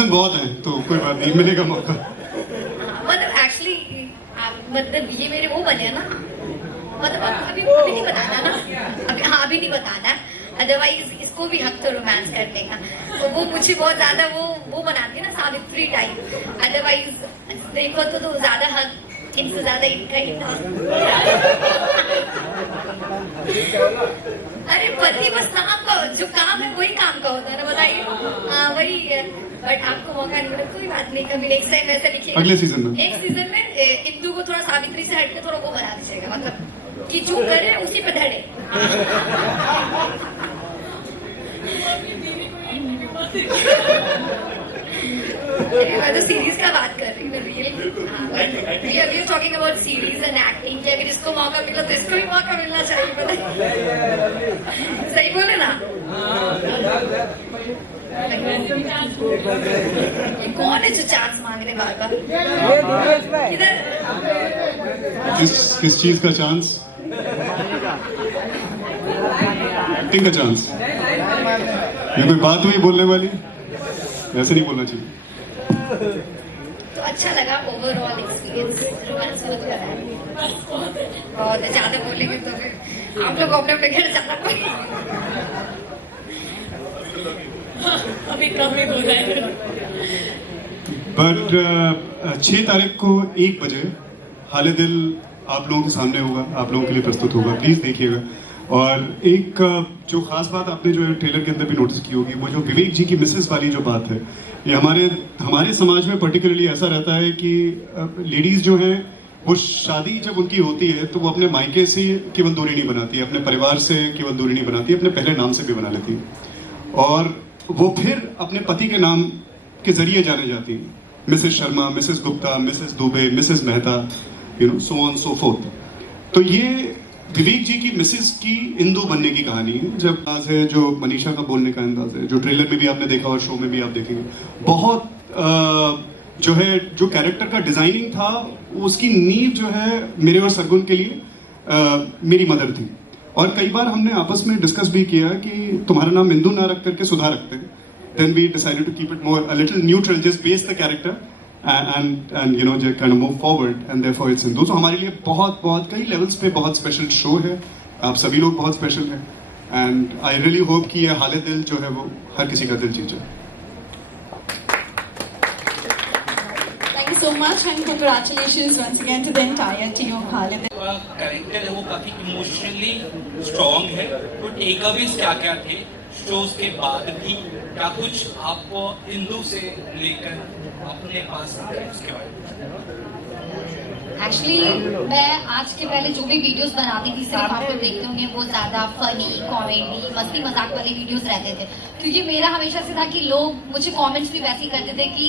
Season बहुत है तो कोई बात नहीं, मिलेगा मौका। मतलब एक्चुअली मतलब ये मेरे वो बने ना, मतलब अभी नहीं बताना ना, अभी नहीं बताना, अदरवाइज इसको भी हक तो रोमांस करने का, तो वो मुझे बहुत ज्यादा वो बनाती है ना सावित्री टाइप, अदरवाइज देखो तो ज्यादा हक इनसे ज्यादा इनका ही था। अरे पति बस नाम का, जो काम है वही काम का होता है ना, बताइए। हाँ वही है, बट आपको मौका नहीं मिला, कोई बात नहीं, कभी नेक्स्ट टाइम ऐसा लिखिए अगले सीजन में, नेक्स्ट सीजन में इंदू को थोड़ा सावित्री से हटके थोड़ा वो बना दीजिएगा, मतलब कि जो करे उसी पे धड़े। मैं तो सीरीज का बात कर रही हूँ, real talking about series and acting, कि अगर इसको मौका मिला तो इसको भी मौका मिलना चाहिए, पता सही बोले ना। ये कौन है जो चांस मांग रहे बार बार? किस चीज का चांस? एक्टिंग का चांस? ये कोई बात हुई बोलने वाली? ऐसे नहीं बोलना चाहिए। तो अच्छा लगा ओवरऑल एक्सपीरियंस रोमांस में कराया, बहुत ज्यादा बोलेंगे तो फिर आप लोग अपने घर जाना पड़ेगा। अभी कम ही हो जाएगा। बट 6 तारीख को 1 बजे हाले दिल आप लोगों के सामने होगा, आप लोगों के लिए प्रस्तुत होगा, प्लीज देखिएगा। और एक जो खास बात आपने जो ट्रेलर के अंदर भी नोटिस की होगी, वो जो विवेक जी की मिसेस वाली जो बात है, ये हमारे समाज में पर्टिकुलरली ऐसा रहता है कि लेडीज जो हैं वो शादी जब उनकी होती है तो वो अपने मायके से केवल दूरी नहीं बनाती है, अपने परिवार से केवल दूरी नहीं बनाती, अपने पहले नाम से भी बना लेती है, और वो फिर अपने पति के नाम के जरिए जाने जाती है, Mrs Sharma, Mrs Gupta, Mrs Dubey, Mrs Mehta, so on so fourth. तो ये विवेक जी की मिसेस की इंदू बनने की कहानी है। जब अंदाज है जो मनीषा का बोलने का अंदाज है, जो ट्रेलर में भी आपने देखा और शो में भी आप देखेंगे, बहुत जो है जो कैरेक्टर का डिजाइनिंग था उसकी नींव जो है मेरे और सरगुन के लिए मेरी मदर थी। और कई बार हमने आपस में डिस्कस भी किया कि तुम्हारा नाम इंदू ना रख करके सुधा रखते हैं। Then we decided to keep it more a little neutral, just base the character and just kind of move forward, and therefore it's Hindu. So हमारे लिए बहुत कई लेवल्स पे बहुत स्पेशल शो है, आप सभी लोग बहुत स्पेशल हैं, and I really hope कि ये हाले दिल जो है वो हर किसी का दिल जीत जाए। Thank you so much and congratulations once again to the entire team of Haale Dil. Character है वो काफी इमोशनली स्ट्रॉन्ग है, तो टेकअवेज क्या क्या थे शोज के बाद भी, क्या कुछ आपको इंदू से लेकर अपने पास उसके बारे में? एक्चुअली मैं आज के पहले जो भी वीडियोस बनाती थी, सिर्फ आप लोग देखते होंगे वो ज्यादा फनी, कॉमेडी, मस्ती मजाक वाले वीडियोस रहते थे, क्योंकि मेरा हमेशा से था कि लोग मुझे कमेंट्स भी वैसे ही करते थे कि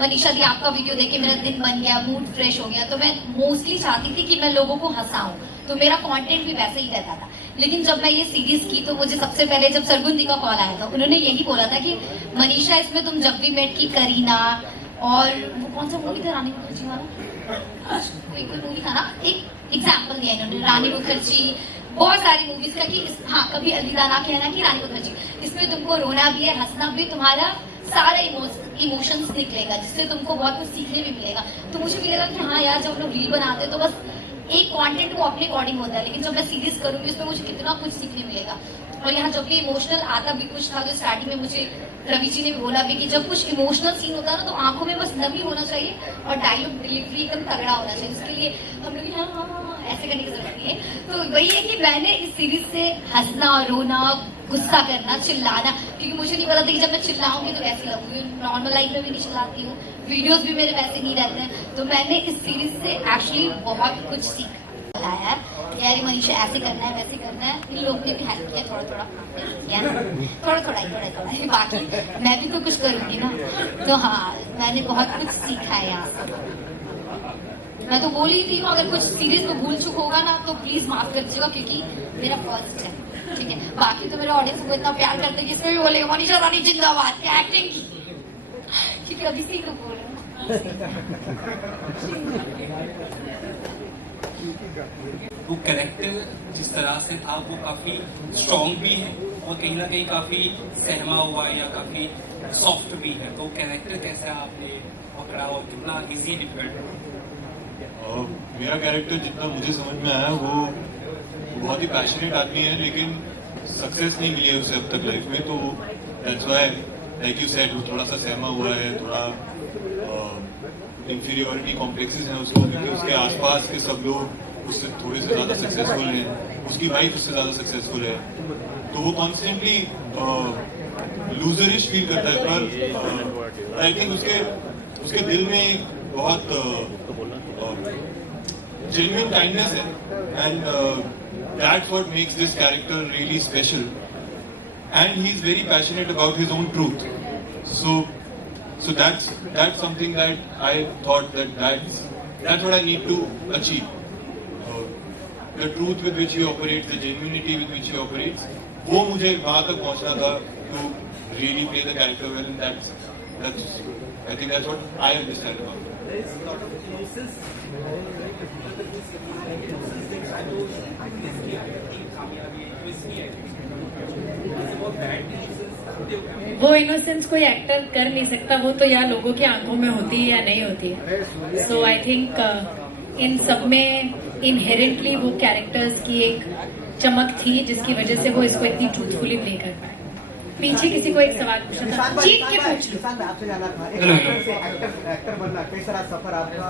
मनीषा दी आपका वीडियो देख के मेरा दिन बन गया, मूड फ्रेश हो गया। तो मैं मोस्टली चाहती थी कि मैं लोगों को हंसाऊं, तो मेरा कंटेंट भी वैसे ही रहता था। लेकिन जब मैं ये सीरीज की तो मुझे सबसे पहले जब सरगुन दी का कॉल आया था, उन्होंने यही बोला था कि मनीषा इसमें तुम जब भी मेट की करीना, और वो कौन सा मूवी था रानी मुखर्जी वाला, कोई मूवी था ना, एक एग्जाम्पल दिया इन्होंने, रानी मुखर्जी, बहुत सारी मूवीज का कि हाँ कभी अलविदा ना कहना कि रानी मुखर्जी, इसमें तुमको रोना भी है, हंसना भी, तुम्हारा सारा इमोशंस निकलेगा, जिससे तुमको बहुत कुछ सीखने भी मिलेगा। तो मुझे भी लगा कि हाँ यार, जब हम लोग रील बनाते हैं तो बस एक कंटेंट वो अपने अकॉर्डिंग होता है, लेकिन जब मैं सीरीज करूंगी उसमें मुझे कितना कुछ सीखने मिलेगा। और यहाँ जब भी इमोशनल आता भी कुछ था, तो स्टार्टिंग में मुझे रवि जी ने बोला भी कि जब कुछ इमोशनल सीन होता है ना तो आंखों में बस नमी होना चाहिए और डायलॉग डिलीवरी एकदम तगड़ा होना चाहिए। उसके लिए हम लोग हाँ ऐसे करने की जरूरत नहीं है। तो वही है कि मैंने इस सीरीज से हंसना, रोना, गुस्सा करना, चिल्लाना, क्योंकि मुझे नहीं पता था कि जब मैं चिल्लाऊंगी तो कैसी लगूंगी। नॉर्मल लाइफ में भी नहीं चिल्लाती हूँ, वीडियोस भी मेरे वैसे नहीं रहते हैं। तो मैंने इस सीरीज से एक्चुअली बहुत कुछ सीखा है यार, मनीषा ऐसे करना है, वैसे करना है। इन लोगों ने भी हेल्प किया थोड़ा थोड़ा, बाकी मैं भी तो कुछ करूंगी ना। तो हाँ, मैंने बहुत कुछ सीखा है यहाँ से। मैं तो बोल ही थी, अगर कुछ सीरीज में भूल चुक होगा ना तो प्लीज माफ कर दीजिएगा, क्योंकि मेरा फर्स्ट है, ठीक है। बाकी तो मेरा ऑडियंस को इतना प्यार करते हैं कि इसमें भी बोलेगा मनीषा रानी जिंदाबाद, क्या एक्टिंग की, क्योंकि अभी से ही तो बोल रहे वो कैरेक्टर जिस तरह से था वो काफी स्ट्रॉन्ग भी है और कहीं ना कहीं काफी सहमा हुआ या काफी सॉफ्ट भी है, तो कैरेक्टर कैसा आपने पकड़ा और कितना इजी डिफिकल्ट? मेरा कैरेक्टर जितना मुझे समझ में आया वो बहुत ही पैशनेट आदमी है, लेकिन सक्सेस नहीं मिली है उसे अब तक लाइफ में, तो that's why like you said वो थोड़ा सा सहमा हुआ है, थोड़ा इंफीरियोरिटी कॉम्प्लेक्सेस हैं उसको, क्योंकि उसके आसपास के सब लोग उससे थोड़े से ज़्यादा सक्सेसफुल हैं, उसकी वाइफ उससे ज़्यादा सक्सेसफुल है, तो वो कॉन्स्टेंटली लूजरिश फील करता है। पर आई थिंक उसके दिल में बहुत जेन्युइन काइंडनेस है, and that's what makes this character really special, and he is very passionate about his own truth, so that's something that I thought that's what I need to achieve. The truth with which he operates, the genuinity with which he operates, वो मुझे वहाँ तक पहुँचना था to really play the character well, and that's I think that's what I understand about it. There is a lot of innocence. वो innocence कोई actor कर नहीं सकता, वो तो या लोगों की आंखों में होती है या नहीं होती है। सो आई थिंक इन सब में इनहेरेंटली वो कैरेक्टर्स की एक चमक थी जिसकी वजह से वो इसको इतनी ट्रूथफुली प्ले कर पाए। पीछे किसी को एक सवाल पूछना था, जीत के पूछ लो। आपसे जाना था एक एक्टर बनना कैसा रहा सफर आपका,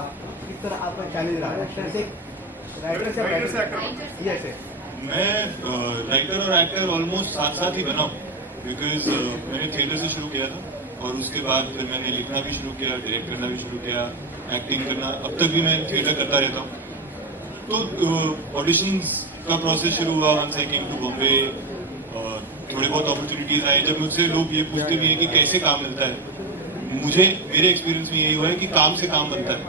किस तरह आपका चैलेंज रहा एक्टर से राइटर से एक्टर? यस है, मैं राइटर और एक्टर ऑलमोस्ट साथ साथ ही बना हूँ, बिकॉज मैंने थिएटर से शुरू किया था और उसके बाद फिर मैंने लिखना भी शुरू किया, डायरेक्ट करना भी शुरू किया, एक्टिंग करना, अब तक भी मैं थिएटर करता रहता हूँ। तो ऑडिशंस का प्रोसेस शुरू हुआ, once I came to Bombay, थोड़े बहुत अपॉर्चुनिटीज आए। जब मुझसे लोग ये पूछते भी हैं कि कैसे काम मिलता है, मेरे एक्सपीरियंस में यही हुआ है कि काम से काम बनता है।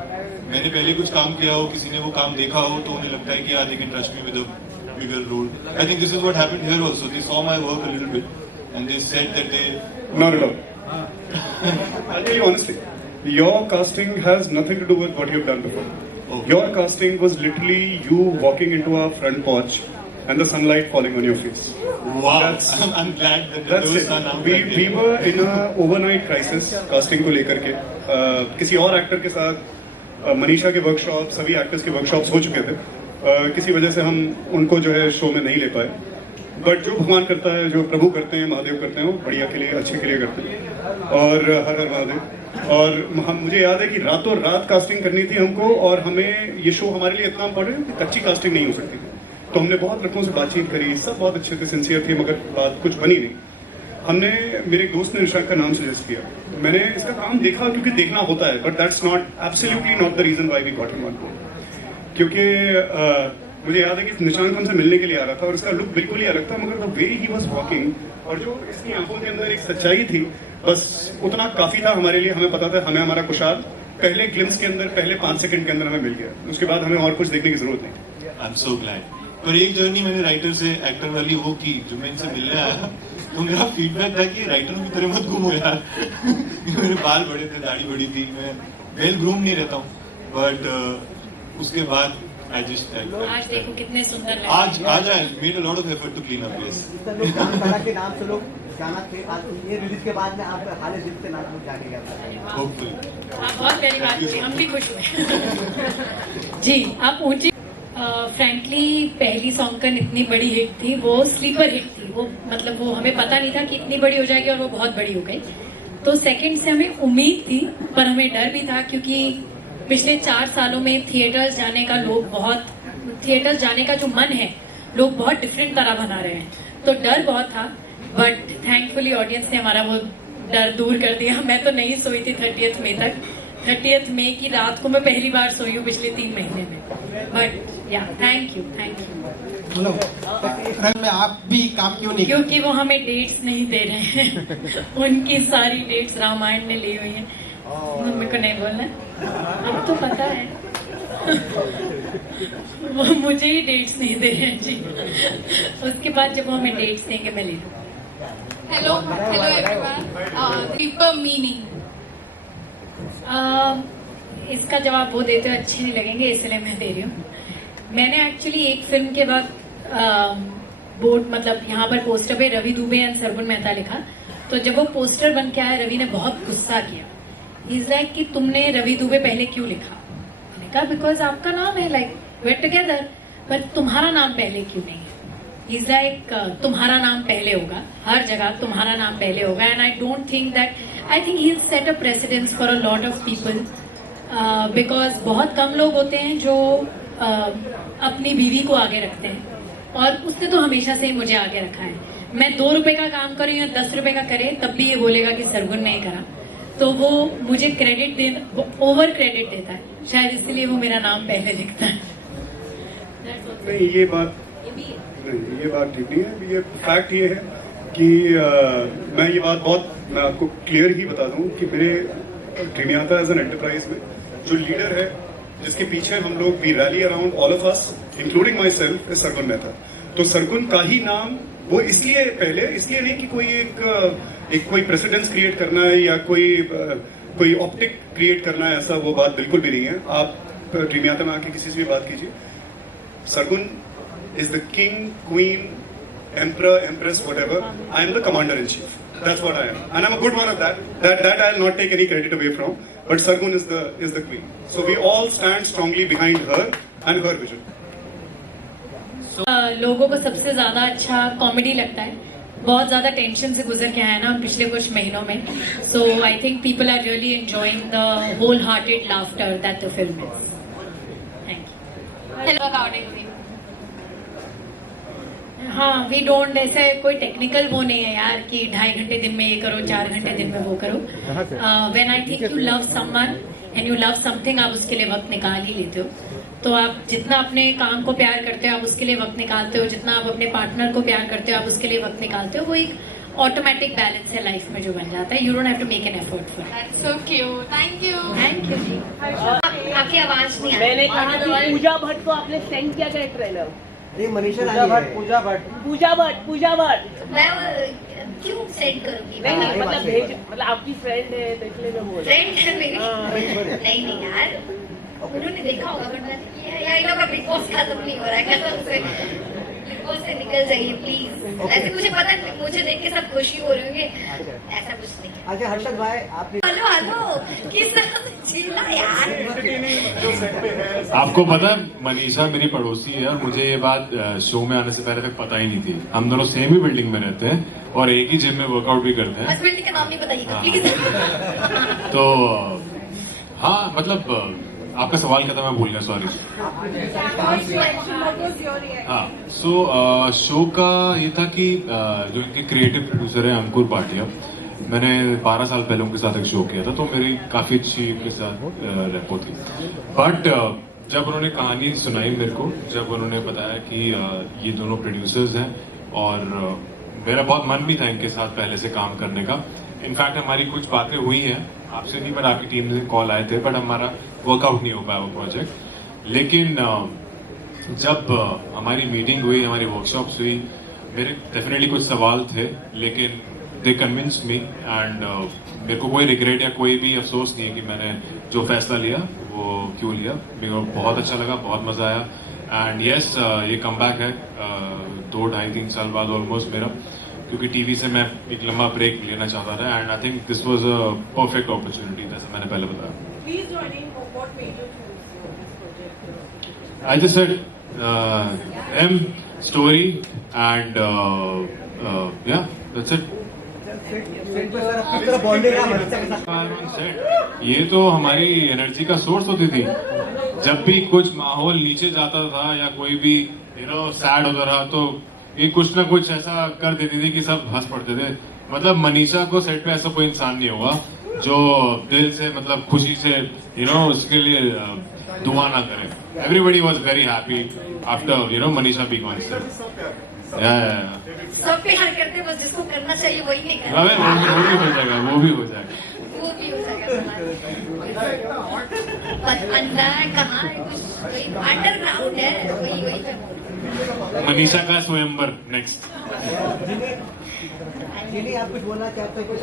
मैंने पहले कुछ काम किया हो, किसी ने वो काम देखा हो, तो उन्हें लगता है कि आज एक इंडस्ट्री में with a bigger role. I think this is what happened here also, they saw my work a little bit and they said that they Not at all. I'll tell you honestly, your casting has nothing to do with what you've done before. Oh. Your casting was literally you walking into our front porch and the sunlight falling on your face. wow, That's- I'm glad that That's those it. are now We were in a overnight crisis casting को लेकर के। किसी और actor के साथ मनीषा के workshop, सभी actors के वर्कशॉप्स हो चुके थे। किसी वजह से हम उनको जो है शो में नहीं ले पाए, बट जो भगवान करता है, जो प्रभु करते हैं, महादेव करते हैं, वो बढ़िया के लिए, अच्छे के लिए करते हैं। और हर हर महादेव। और मुझे याद है कि रातों रात कास्टिंग करनी थी हमको, और हमें ये शो हमारे लिए इतना इम्पोर्टेंट कि कच्ची कास्टिंग नहीं हो सकती थी। तो हमने बहुत लड़कों से बातचीत करी, सब बहुत अच्छे थे, सिंसियर थे, मगर बात कुछ बनी नहीं। हमने, मेरे एक दोस्त ने निशांक का नाम सजेस्ट किया, मैंने इसका काम देखा क्योंकि देखना होता है, but that's not absolutely not the reason why we got him on board. क्योंकि मुझे याद है कि निशांक हमसे मिलने के लिए आ रहा था और इसका लुक बिल्कुल ही अलग था, मगर the way he was walking और जो इसकी आंखों के अंदर एक सच्चाई थी, बस उतना काफी था हमारे लिए। हमें पता था हमें हमारा कुशाद पहले ग्लिम्स के अंदर, पहले 5 सेकंड के अंदर हमें मिल गया, उसके बाद हमें और कुछ देखने की जरूरत नहीं। I am so glad. पर एक जर्नी मैंने राइटर से एक्टर वाली वो की, जो मैं इनसे मिलने आया, तो मेरा फीडबैक था कि राइटर की तरह मत घूमो यार। मेरे बाल बड़े थे, दाढ़ी बड़ी थी, मैं वेल ग्रूम नहीं रहता हूँ, बट उसके बाद आज देखो कितने सुंदर लगे। आज I made a lot of effort to clean up this. लोग जामतारा के नाम से लोग जाना थे, आज ये रिलीज के बाद में आप हाल दिल से नाम लोग जाने गया। होपफुली बहुत प्यारी बात हुई, हम भी खुश हुए। जी आप ऊंची। फ्रैंकली पहली सॉन्ग का इतनी बड़ी हिट थी, वो स्लीपर हिट थी, वो मतलब वो हमें पता नहीं था कि इतनी बड़ी हो जाएगी और वो बहुत बड़ी हो गई। तो सेकंड से हमें उम्मीद थी, पर हमें डर भी था, क्योंकि पिछले 4 सालों में थिएटर्स जाने का थिएटर्स जाने का जो मन है, लोग बहुत डिफरेंट तरह बना रहे हैं, तो डर बहुत था। बट थैंकफुली ऑडियंस ने हमारा वो डर दूर कर दिया। मैं तो नहीं सोई थी 30 मई तक। 30 मई की रात को मैं पहली बार सोई हूँ पिछले 3 महीने में। बट या थैंक यू में आप भी काम क्यों नहीं? क्योंकि वो हमें डेट्स नहीं दे रहे हैं। उनकी सारी डेट्स रामायण ने ली हुई है, मम्मी को नहीं बोलना, अब तो पता है। वो मुझे ही डेट्स नहीं दे रहे हैं जी। उसके बाद जब वो हमें डेट्स देंगे मैं ले लूँ। Hello everyone. Deeper meaning. इसका जवाब वो देते हुए अच्छे नहीं लगेंगे, इसलिए मैं दे रही हूँ। मैंने एक्चुअली एक फिल्म के बाद बोर्ड मतलब यहाँ पर पोस्टर पे रवि दुबे एंड सरगुन मेहता लिखा, तो जब वो पोस्टर बन के आया रवि ने बहुत गुस्सा किया। इज लाइक कि तुमने रवि दुबे पहले क्यों लिखा? मैंने कहा बिकॉज आपका नाम है, लाइक वेर टुगेदर, पर तुम्हारा नाम पहले क्यों नहीं है? इज लाइक तुम्हारा नाम पहले होगा, हर जगह तुम्हारा नाम पहले होगा। And I don't think that, I think he set a precedence for a lot of people, because बहुत कम लोग होते हैं जो अपनी बीवी को आगे रखते हैं, और उसने तो हमेशा से ही मुझे आगे रखा है। मैं 2 रुपए का काम करूं या 10 रुपए का करे तब भी ये बोलेगा कि सरगुन ने ही करा, तो वो मुझे क्रेडिट दे, ओवर क्रेडिट देता है, शायद इसलिए वो मेरा नाम पहले लिखता है। नहीं, ये बात ठीक नहीं है। ये फैक्ट ये है कि मैं ये बात मैं आपको क्लियर ही बता दूं कि मेरे टीमियाता एज एन एंटरप्राइज में जो लीडर है, जिसके पीछे हम लोग we rally around all of us including myself, is Sargun Mehta. तो सरगुन का ही नाम वो इसलिए नहीं कि कोई एक कोई प्रेसिडेंस क्रिएट करना है या कोई ऑप्टिक क्रिएट करना है, ऐसा वो बात बिल्कुल भी नहीं है। आप टीमियाता में आके किसी से भी बात कीजिए, Sargun is the king, queen, emperor, empress, whatever. I am the commander in chief. That's what I am, and I'm a good one of that. That I'll not take any credit away from. But Sargun is the queen. So we all stand strongly behind her and her vision. लोगों को सबसे ज्यादा अच्छा comedy लगता है। बहुत ज्यादा tension से गुजर के आया ना पिछले कुछ महीनों में, so I think people are really enjoying the whole hearted laughter that the film is. Thank you. हाँ, वी डोंट, ऐसे कोई टेक्निकल वो नहीं है यार कि 2.5 घंटे दिन में ये करो, 4 घंटे दिन में वो करो। When I think you love someone and you love something, आप उसके लिए वक्त निकाल ही लेते हो। तो आप जितना अपने काम को प्यार करते हो आप उसके लिए वक्त निकालते हो, जितना आप अपने पार्टनर को प्यार करते हो आप उसके लिए वक्त निकालते हो। वो एक ऑटोमेटिक बैलेंस है लाइफ में जो बन जाता है। You don't have to make an effort for that. So cute. Thank you. Thank you ji. आपकी आवाज नहीं आ रही। मैंने कहा कि पूजा भट्ट को आपने सेंड किया क्या ट्रेलर? ये मनीषा रानी है। पूजा भट्ट मैं क्यों सेंड करूंगी? नहीं मतलब आपकी फ्रेंड है तो इसलिए मैं बोल रहा फ्रेंड है मेरी। नहीं यार, उन्होंने देखा होगा, बट मैंने किया है। इनका बिग बॉस खत्म नहीं हो रहा है, कसम से बिग बॉस से निकल जाइए प्लीज। ऐसे मुझे पता है, मुझे देख के सब खुशी हो रही होंगे, ऐसा कुछ नहीं। अच्छा हर्षद भाई, आप हेलो किस चिल्ला यार। आपको पता है मनीषा मेरी पड़ोसी है और मुझे ये बात शो में आने से पहले तक पता ही नहीं थी। हम दोनों सेम ही बिल्डिंग में रहते हैं और एक ही जिम में वर्कआउट भी करते हैं। बस बिल्डिंग का नाम नहीं बताइएगा प्लीज। तो हाँ, मतलब आपका सवाल क्या था, मैं भूल गया, सॉरी। हाँ, सो शो का ये था कि जो इनके क्रिएटिव प्रोड्यूसर है अंकुर पाटिया, मैंने 12 साल पहले उनके साथ एक शो किया था, तो मेरी काफी अच्छी उनके साथ रेपो थी। बट जब उन्होंने कहानी सुनाई मेरे को, जब उन्होंने बताया कि ये दोनों प्रोड्यूसर्स हैं, और मेरा बहुत मन भी था इनके साथ पहले से काम करने का। इनफैक्ट हमारी कुछ बातें हुई हैं, आपसे नहीं बट आपकी टीम से कॉल आए थे, बट हमारा वर्कआउट नहीं हो पाया वो प्रोजेक्ट। लेकिन जब हमारी मीटिंग हुई, हमारी वर्कशॉप्स हुई, मेरे डेफिनेटली कुछ सवाल थे, लेकिन दे कन्विंस मी, एंड मेरे को कोई रिग्रेट या कोई भी अफसोस नहीं है कि मैंने जो फैसला लिया वो क्यों लिया। मेरे को बहुत अच्छा लगा, बहुत मजा आया। एंड यस, ये कमबैक है 2-2.5-3 साल बाद ऑलमोस्ट मेरा, क्योंकि टीवी से मैं एक लंबा ब्रेक लेना चाहता था, and I think this was a perfect opportunity, जैसे मैंने पहले बताया। I just said story and yeah, that's it. ये तो हमारी एनर्जी का सोर्स होती थी। जब भी कुछ माहौल नीचे जाता था या कोई भी सैड होता रहा, तो ये कुछ ना कुछ ऐसा कर देती थी कि सब हंस पड़ते थे। मतलब मनीषा को सेट पे ऐसा कोई इंसान नहीं होगा जो दिल से, मतलब खुशी से उसके लिए दुआ ना करे। Everybody was very happy after Manisha being on stage. सब प्यार करते हैं, बस जिसको करना चाहिए वही नहीं करता। वो भी हो जाएगा, वो भी हो जाएगा। बस अंदर कहाँ अंडरग्राउंड है, वही मनीषा का स्वयंवर नेक्स्ट। आप कुछ बोलना चाहते हैं? कुछ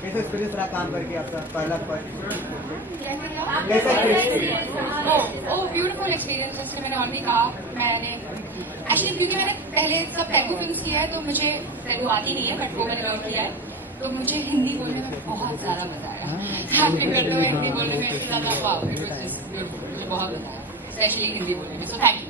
कैसा एक्सपीरियंस रहा काम करके आपका पहला कैसा ब्यूटीफुल एक्सपीरियंस, जैसे मैंने ऑलरेडी कहा, मैंने एक्चुअली क्योंकि मैंने पहले सब तेलुगु फिल्म किया है तो मुझे तेलुगु आती नहीं है, बट वो मैंने लर्न किया है, तो मुझे हिंदी बोलने में बहुत ज्यादा मजा आया। एक्टिंग करते हुए हिंदी बोलने में इतना ज्यादा वाव, मुझे बहुत मजा आया, स्पेशली हिंदी बोलने में। So thank you.